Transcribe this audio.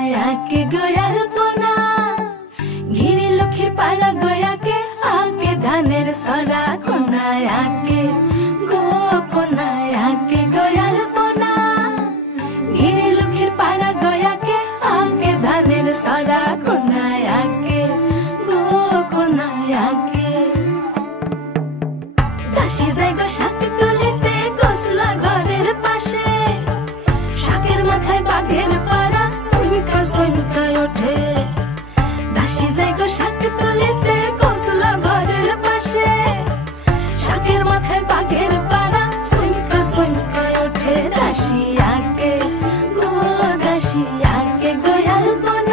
কোনায় আঁকে গোয়াল পোনা, ঘিরি লক্ষ্মীর পাড়া গয়াকে আঁকে ধানের সরা কোনায় আঁকে গো কোনায় আঁকে গোয়াল পোনা, ঘিরি লক্ষ্মীর পাড়া গয়াকে আঁকে ধানের সরা কোনায় আঁকে গো কোনায় আঁকে। দাসী যায় গো শাক তুলিতে গোসলা ঘরের পাশে, শাকের মাথায় বাঘের পাড়া সুইমকা সুইমকা ওঠে। দাসী যায় গো শাক তুলিতে গোসলা ঘরের পাশে, শাকের মাথায় বাঘের পাড়া সুইমকা সুইমকা ওঠে। দাসী আঁকে গো দাসী আঁকে গোয়াল পোনা,